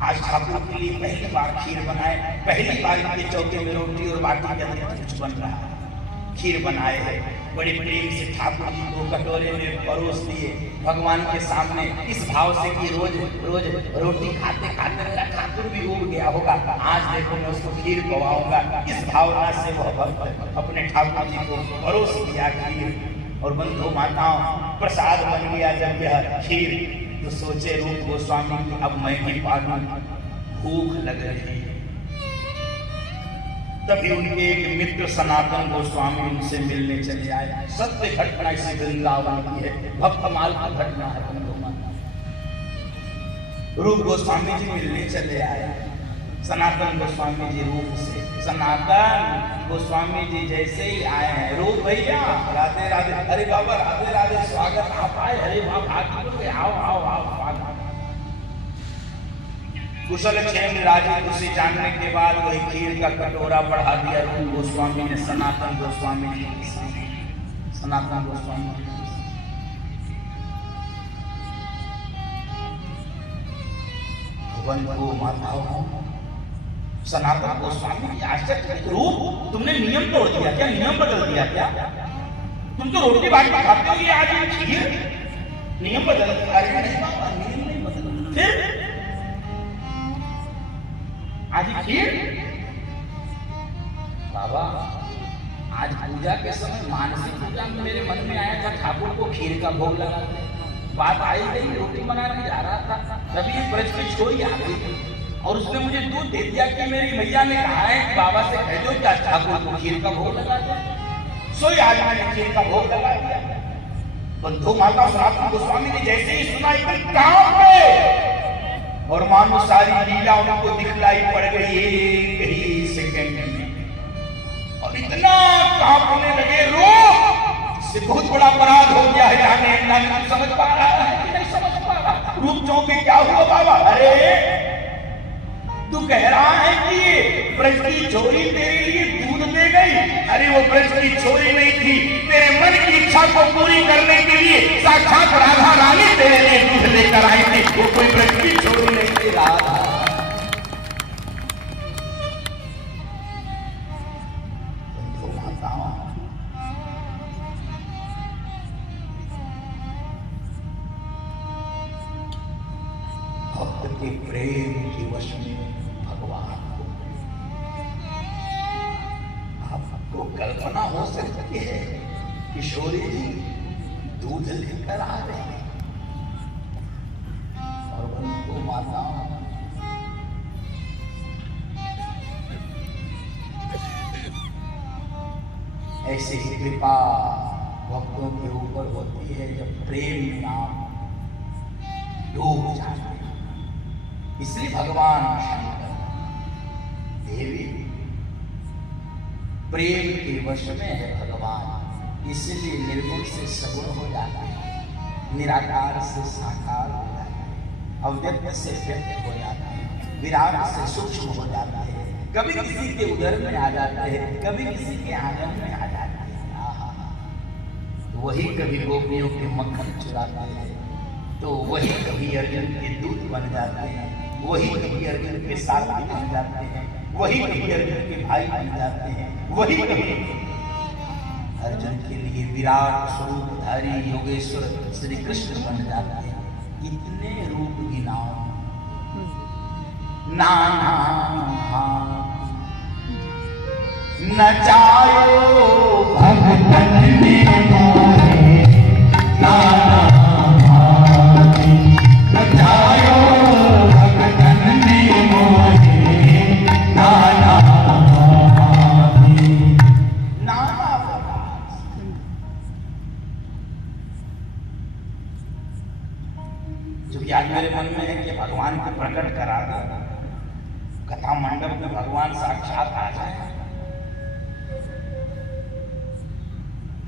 आज ठाकुर के लिए पहली बार खीर बनाए, पहली बार इनके चौके में रोटी और बाटी के अंदर कुछ बन रहा है। खीर बनाए हैं, बड़े प्रेम से ठाकुर जी को कटोरे में परोस दिए भगवान के सामने, इस भाव से कि रोज रोज रोटी खाते खाते मेरा ठाकुर भी उब गया होगा, आज देखो मैं उसको खीर खवाऊंगा। इस भावना से वह भक्त अपने ठाकुर जी को परोस दिया खीर। और बंधु माताओं, प्रसाद बन गया जब यह खीर, तो सोचे रूप गोस्वामी की अब मैं भी पालूं, भूख लग रही। तभी उनके एक मित्र सनातन गोस्वामी उनसे मिलने चले आए। सत्य घटना इसी वृंदावन की है, भक्तमाल की घटना है। रूप गोस्वामी जी मिलने चले आए सनातन गोस्वामी जी रूप से। सनातन गोस्वामी जी जैसे ही आए हैं, रूप भैया राधे राधे, अरे बाबा राधे राधे, स्वागत आप आए, अरे वाह भाग्य, आओ आओ आओ, कुशल क्षेम राजी खुशी जानने के बाद वही खीर का कटोरा बढ़ा दिया रूप गोस्वामी ने सनातन गोस्वामी जी के सामने। सनातन गोस्वामी बंधु माताओं, सनातन गोस्वामी जी आश्चर्य, रूप तुमने नियम तोड़ दिया क्या, नियम बदल दिया क्या? तुम तो रोटी बाटी खाते हो, ये आज खीर नियम बदल दिया? अरे नहीं बाबा, नियम नहीं बदल, फिर आज खीर? बाबा आज पूजा के समय मानसिक पूजा में मेरे मन में आया था ठाकुर को खीर का भोग लगा दे। बात आई गई, रोटी बनाने जा रहा था, तभी एक ब्रज की छोरी आ गई और उसने मुझे दूध दे दिया कि मेरी मैया ने कहा है कि बाबा से कह दो कि ठाकुर को खीर का भोग लगा दे। सोई आज मैंने खीर का भोग लगा दिया। बंधु माता, सनातन गोस्वामी ने जैसे ही सुना एकदम कांप गए और मानो सारी लीला उनको दिखलाई पड़ गई एक ही सेकंड में, और इतना कांपने लगे रूप से बहुत बड़ा अपराध हो गया है। जाने नहीं समझ पा रहा है कि नहीं समझ पा रहा। रूप चौंके, क्या हुआ बाबा? अरे तू कह रहा है कि ब्रज की छोरी तेरे लिए दूध ले गई? अरे वो ब्रज की छोरी नहीं थी, तेरे मन की इच्छा को पूरी करने के लिए साक्षात राधा रानी तेरे लिए दूध लेकर आई थी। वो कोई ब्रज की छोरी नहीं थी, राधा। भक्त के प्रेम के वश में भगवान को, आपको कल्पना हो सकती है किशोरी जी दूध लेकर आ रहे हैं और उनको माता ऐसी ही कृपा भक्तों के ऊपर होती है जब प्रेम नाम डूब जाते हैं। इसलिए भगवान शंकर देवी प्रेम के वश में है भगवान, इसलिए निर्गुण से सगुण हो जाता है, निराकार से साकार हो जाता है, अव्यक्त से व्यक्त हो जाता है, विराट से सूक्ष्म हो जाता है, कभी किसी के उदर में आ जाता है, कभी किसी के आंगन में आ जाता है। वही कभी गोपियों के मक्खन चुराता है, तो वही कभी अर्जुन के दूत बन जाते हैं, वही कभी अर्जुन के साथी बन जाते हैं, वही कभी अर्जुन के भाई बन जाते हैं, वही कभी अर्जुन के लिए विराट स्वरूपधारी योगेश्वर श्री कृष्ण बन जाते हैं। कितने रूप गिनाओ, नाना न जायो भगतन में मोहे, नाना न जायो भगतन में मोहे, नाना जो कि आज मेरे मन में है कि भगवान को प्रकट करा दे, कथा मंडप में भगवान साक्षात आ जाए,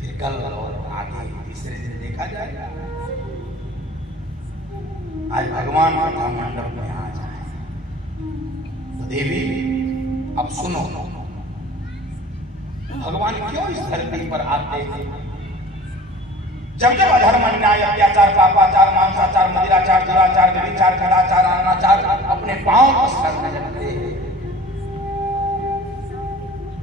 फिर कल और आगे तीसरे दिन देखा जाएगा। आज भगवान कथा मंडप में आ जाए तो देवी अब सुनो, भगवान क्यों इस धरती पर आते हैं? जब जब अधर्म, अन्याय, अत्याचार, पापाचार, मांसाचार, मदिराचार, दुराचार, व्यभिचार, कदाचार, अनाचार अपने पांव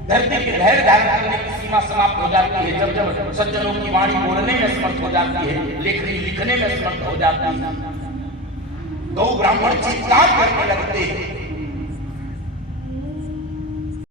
धरती के धैर्य धारण करने की सीमा समाप्त हो जाती है जब जब सज्जनों की वाणी बोलने में समर्थ हो जाती है, लेखनी लिखने में समर्थ हो जाती है। गौ ब्राह्मण चित्कार करने लगते हैं,